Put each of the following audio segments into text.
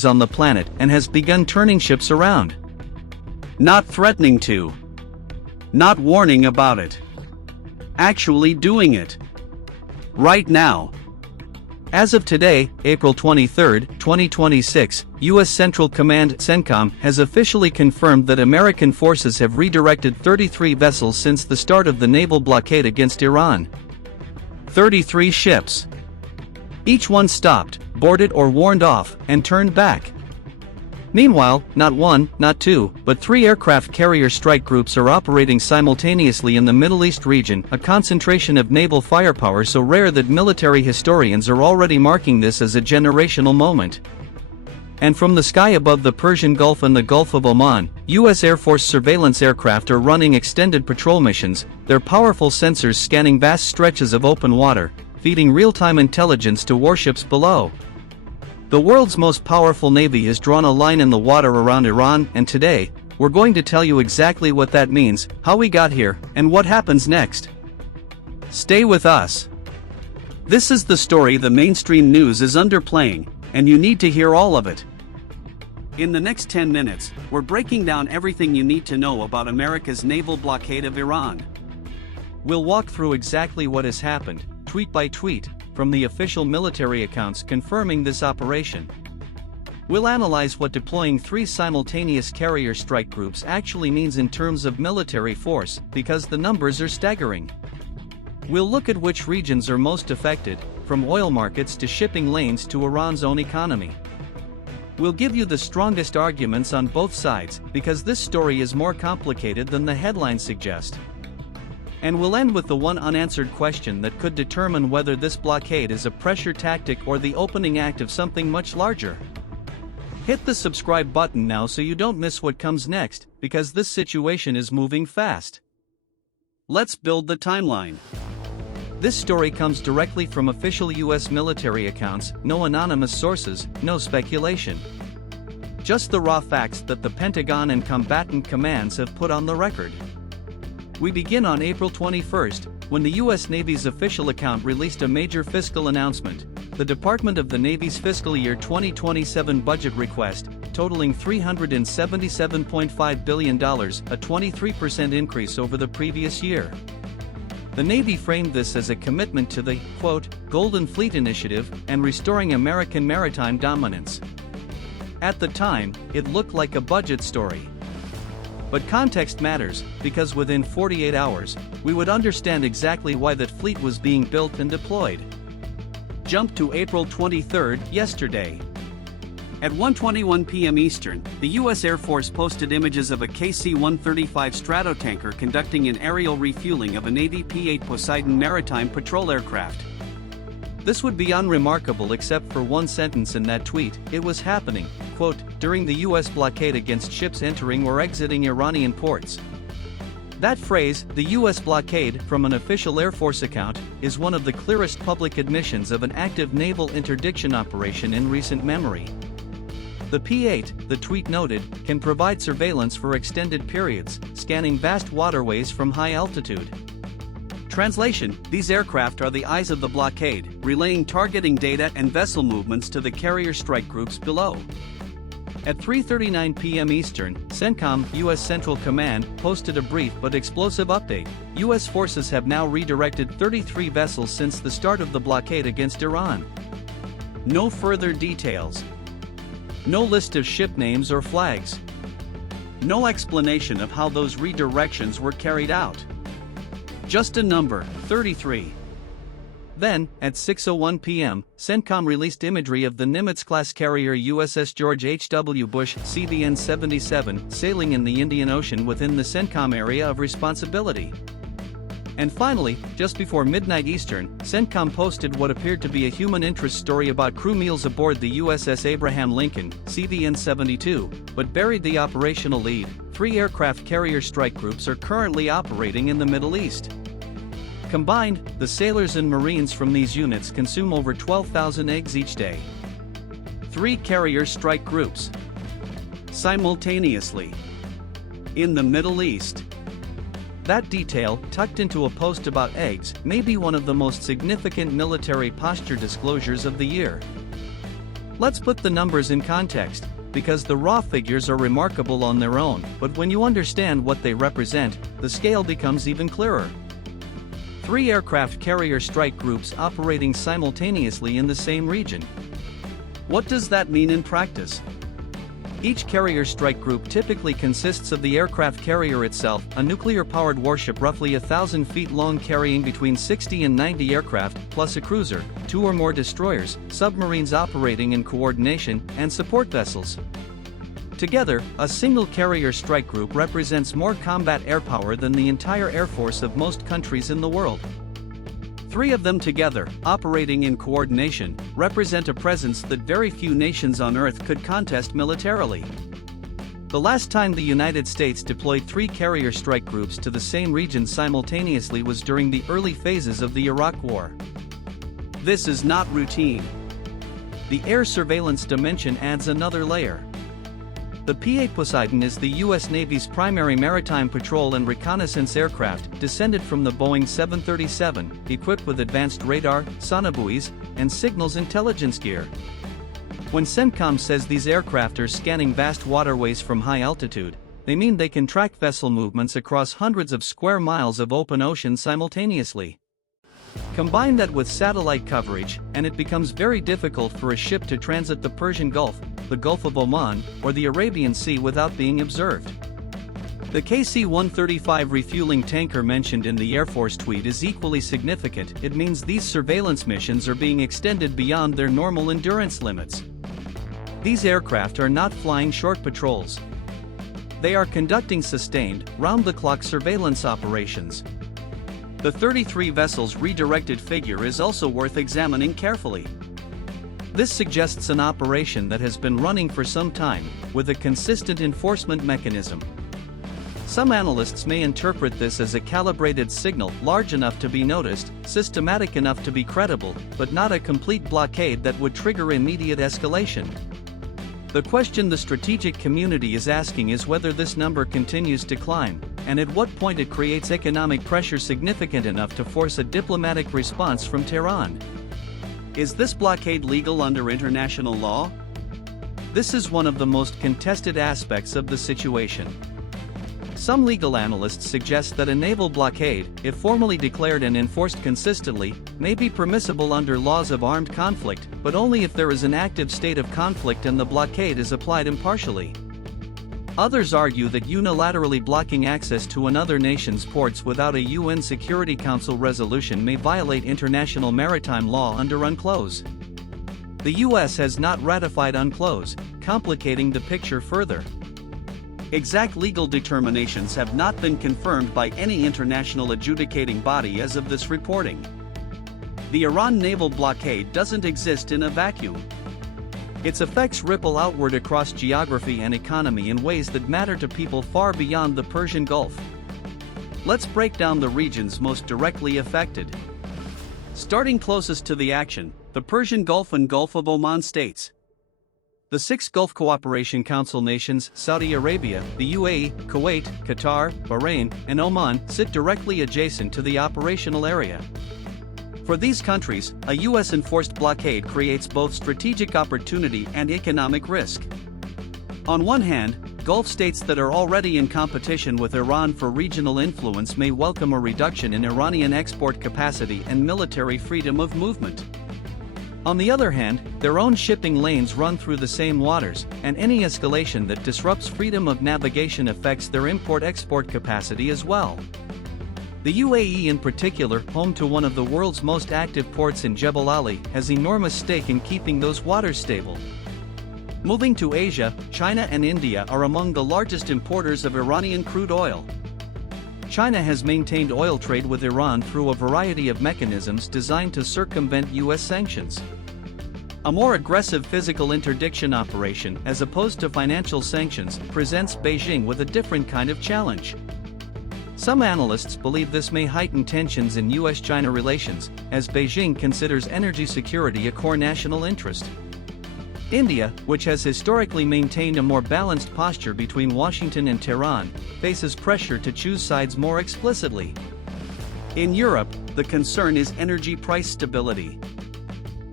countries on the planet and has begun turning ships around. Not threatening to. Not warning about it. Actually doing it. Right now. As of today, April 23, 2026, U.S. Central Command CENTCOM has officially confirmed that American forces have redirected 33 vessels since the start of the naval blockade against Iran. 33 ships. Each one stopped, boarded or warned off, and turned back. Meanwhile, not one, not two, but three aircraft carrier strike groups are operating simultaneously in the Middle East region, a concentration of naval firepower so rare that military historians are already marking this as a generational moment. And from the sky above the Persian Gulf and the Gulf of Oman, U.S. Air Force surveillance aircraft are running extended patrol missions, their powerful sensors scanning vast stretches of open water, feeding real-time intelligence to warships below. The world's most powerful navy has drawn a line in the water around Iran, and today, we're going to tell you exactly what that means, how we got here, and what happens next. Stay with us. This is the story the mainstream news is underplaying, and you need to hear all of it. In the next 10 minutes, we're breaking down everything you need to know about America's naval blockade of Iran. We'll walk through exactly what has happened, tweet by tweet, from the official military accounts confirming this operation. We'll analyze what deploying three simultaneous carrier strike groups actually means in terms of military force, because the numbers are staggering. We'll look at which regions are most affected, from oil markets to shipping lanes to Iran's own economy. We'll give you the strongest arguments on both sides, because this story is more complicated than the headlines suggest. And we'll end with the one unanswered question that could determine whether this blockade is a pressure tactic or the opening act of something much larger. Hit the subscribe button now so you don't miss what comes next, because this situation is moving fast. Let's build the timeline. This story comes directly from official U.S. military accounts, no anonymous sources, no speculation. Just the raw facts that the Pentagon and combatant commands have put on the record. We begin on April 21, when the U.S. Navy's official account released a major fiscal announcement. The Department of the Navy's fiscal year 2027 budget request, totaling $377.5 billion, a 23% increase over the previous year. The Navy framed this as a commitment to the, quote, Golden Fleet Initiative and restoring American maritime dominance. At the time, it looked like a budget story. But context matters, because within 48 hours, we would understand exactly why that fleet was being built and deployed. Jump to April 23, yesterday. At 1:21 p.m. Eastern, the U.S. Air Force posted images of a KC-135 Stratotanker conducting an aerial refueling of a Navy P-8 Poseidon maritime patrol aircraft. This would be unremarkable except for one sentence in that tweet: it was happening, quote, during the U.S. blockade against ships entering or exiting Iranian ports. That phrase, the U.S. blockade, from an official Air Force account, is one of the clearest public admissions of an active naval interdiction operation in recent memory. The P-8, the tweet noted, can provide surveillance for extended periods, scanning vast waterways from high altitude. Translation: these aircraft are the eyes of the blockade, relaying targeting data and vessel movements to the carrier strike groups below. At 3:39 p.m. Eastern, CENTCOM, U.S. Central Command, posted a brief but explosive update. U.S. forces have now redirected 33 vessels since the start of the blockade against Iran. No further details. No list of ship names or flags. No explanation of how those redirections were carried out. Just a number, 33. Then, at 6:01 p.m., CENTCOM released imagery of the Nimitz-class carrier USS George H.W. Bush CVN-77 sailing in the Indian Ocean within the CENTCOM area of responsibility. And finally, just before midnight Eastern, CENTCOM posted what appeared to be a human interest story about crew meals aboard the USS Abraham Lincoln, CVN-72, but buried the operational lead. 3 aircraft carrier strike groups are currently operating in the Middle East. Combined, the sailors and Marines from these units consume over 12,000 eggs each day. 3 carrier strike groups. Simultaneously. In the Middle East. That detail, tucked into a post about eggs, may be one of the most significant military posture disclosures of the year. Let's put the numbers in context, because the raw figures are remarkable on their own, but when you understand what they represent, the scale becomes even clearer. 3 aircraft carrier strike groups operating simultaneously in the same region. What does that mean in practice? Each carrier strike group typically consists of the aircraft carrier itself, a nuclear-powered warship roughly 1,000 feet long carrying between 60 and 90 aircraft, plus a cruiser, 2 or more destroyers, submarines operating in coordination, and support vessels. Together, a single carrier strike group represents more combat air power than the entire air force of most countries in the world. 3 of them together, operating in coordination, represent a presence that very few nations on Earth could contest militarily. The last time the United States deployed 3 carrier strike groups to the same region simultaneously was during the early phases of the Iraq War. This is not routine. The air surveillance dimension adds another layer. The P-8 Poseidon is the U.S. Navy's primary maritime patrol and reconnaissance aircraft, descended from the Boeing 737, equipped with advanced radar, sonobuoys, and signals intelligence gear. When CENTCOM says these aircraft are scanning vast waterways from high altitude, they mean they can track vessel movements across hundreds of square miles of open ocean simultaneously. Combine that with satellite coverage, and it becomes very difficult for a ship to transit the Persian Gulf, the Gulf of Oman, or the Arabian Sea without being observed. The KC-135 refueling tanker mentioned in the Air Force tweet is equally significant. It means these surveillance missions are being extended beyond their normal endurance limits. These aircraft are not flying short patrols. They are conducting sustained, round-the-clock surveillance operations. The 33 vessels redirected figure is also worth examining carefully. This suggests an operation that has been running for some time, with a consistent enforcement mechanism. Some analysts may interpret this as a calibrated signal large enough to be noticed, systematic enough to be credible, but not a complete blockade that would trigger immediate escalation. The question the strategic community is asking is whether this number continues to climb, and at what point it creates economic pressure significant enough to force a diplomatic response from Tehran. Is this blockade legal under international law? This is one of the most contested aspects of the situation. Some legal analysts suggest that a naval blockade, if formally declared and enforced consistently, may be permissible under laws of armed conflict, but only if there is an active state of conflict and the blockade is applied impartially. Others argue that unilaterally blocking access to another nation's ports without a UN Security Council resolution may violate international maritime law under UNCLOS. The US has not ratified UNCLOS, complicating the picture further. Exact legal determinations have not been confirmed by any international adjudicating body as of this reporting. The Iran naval blockade doesn't exist in a vacuum. Its effects ripple outward across geography and economy in ways that matter to people far beyond the Persian Gulf. Let's break down the regions most directly affected. Starting closest to the action, the Persian Gulf and Gulf of Oman states. The 6 Gulf Cooperation Council nations, Saudi Arabia, the UAE, Kuwait, Qatar, Bahrain, and Oman, sit directly adjacent to the operational area. For these countries, a US-enforced blockade creates both strategic opportunity and economic risk. On one hand, Gulf states that are already in competition with Iran for regional influence may welcome a reduction in Iranian export capacity and military freedom of movement. On the other hand, their own shipping lanes run through the same waters, and any escalation that disrupts freedom of navigation affects their import-export capacity as well. The UAE in particular, home to one of the world's most active ports in Jebel Ali, has enormous stake in keeping those waters stable. Moving to Asia, China and India are among the largest importers of Iranian crude oil. China has maintained oil trade with Iran through a variety of mechanisms designed to circumvent US sanctions. A more aggressive physical interdiction operation, as opposed to financial sanctions, presents Beijing with a different kind of challenge. Some analysts believe this may heighten tensions in US-China relations, as Beijing considers energy security a core national interest. India, which has historically maintained a more balanced posture between Washington and Tehran, faces pressure to choose sides more explicitly. In Europe, the concern is energy price stability.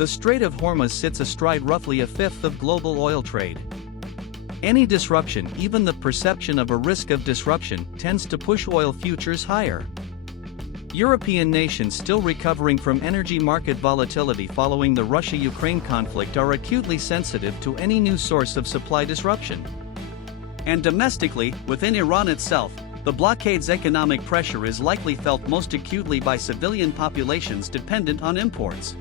The Strait of Hormuz sits astride roughly a fifth of global oil trade. Any disruption, even the perception of a risk of disruption, tends to push oil futures higher. European nations still recovering from energy market volatility following the Russia-Ukraine conflict are acutely sensitive to any new source of supply disruption. And domestically, within Iran itself, the blockade's economic pressure is likely felt most acutely by civilian populations dependent on imports.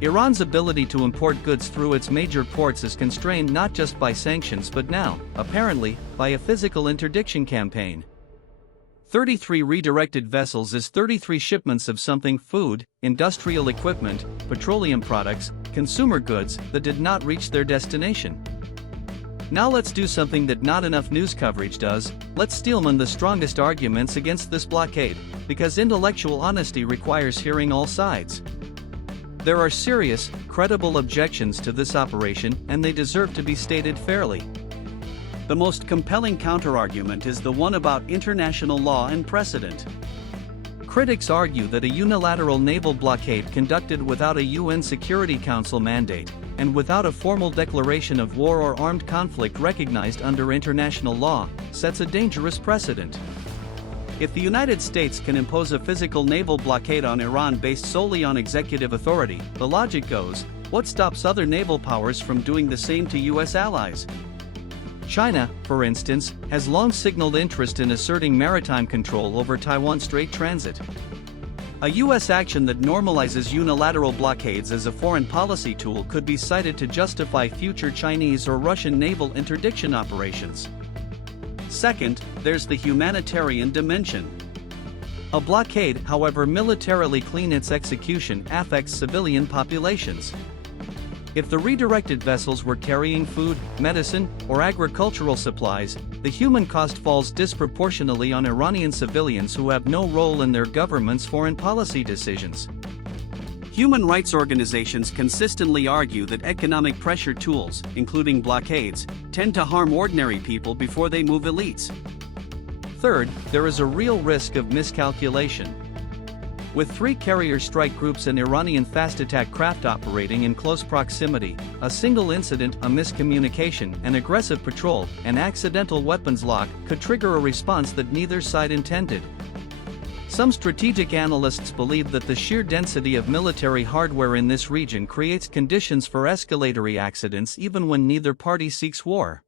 Iran's ability to import goods through its major ports is constrained not just by sanctions but now, apparently, by a physical interdiction campaign. 33 redirected vessels is 33 shipments of something: food, industrial equipment, petroleum products, consumer goods that did not reach their destination. Now let's do something that not enough news coverage does. Let's steelman the strongest arguments against this blockade, because intellectual honesty requires hearing all sides. There are serious, credible objections to this operation, and they deserve to be stated fairly. The most compelling counterargument is the one about international law and precedent. Critics argue that a unilateral naval blockade conducted without a UN Security Council mandate, and without a formal declaration of war or armed conflict recognized under international law, sets a dangerous precedent. If the United States can impose a physical naval blockade on Iran based solely on executive authority, the logic goes, what stops other naval powers from doing the same to US allies? China, for instance, has long signaled interest in asserting maritime control over Taiwan Strait transit. A US action that normalizes unilateral blockades as a foreign policy tool could be cited to justify future Chinese or Russian naval interdiction operations. Second, there's the humanitarian dimension. A blockade, however militarily clean its execution, affects civilian populations. If the redirected vessels were carrying food, medicine, or agricultural supplies, the human cost falls disproportionately on Iranian civilians who have no role in their government's foreign policy decisions. Human rights organizations consistently argue that economic pressure tools, including blockades, tend to harm ordinary people before they move elites. Third, there is a real risk of miscalculation. With 3 carrier strike groups and Iranian fast attack craft operating in close proximity, a single incident, a miscommunication, an aggressive patrol, an accidental weapons lock could trigger a response that neither side intended. Some strategic analysts believe that the sheer density of military hardware in this region creates conditions for escalatory accidents even when neither party seeks war.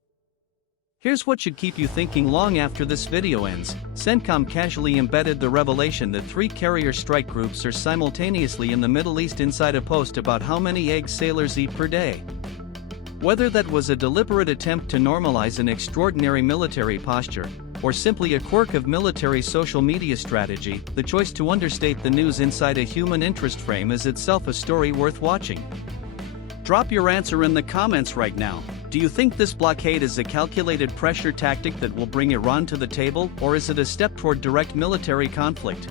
Here's what should keep you thinking long after this video ends. CENTCOM casually embedded the revelation that 3 carrier strike groups are simultaneously in the Middle East inside a post about how many eggs sailors eat per day. Whether that was a deliberate attempt to normalize an extraordinary military posture, or simply a quirk of military social media strategy, the choice to understate the news inside a human interest frame is itself a story worth watching. Drop your answer in the comments right now. Do you think this blockade is a calculated pressure tactic that will bring Iran to the table, or is it a step toward direct military conflict?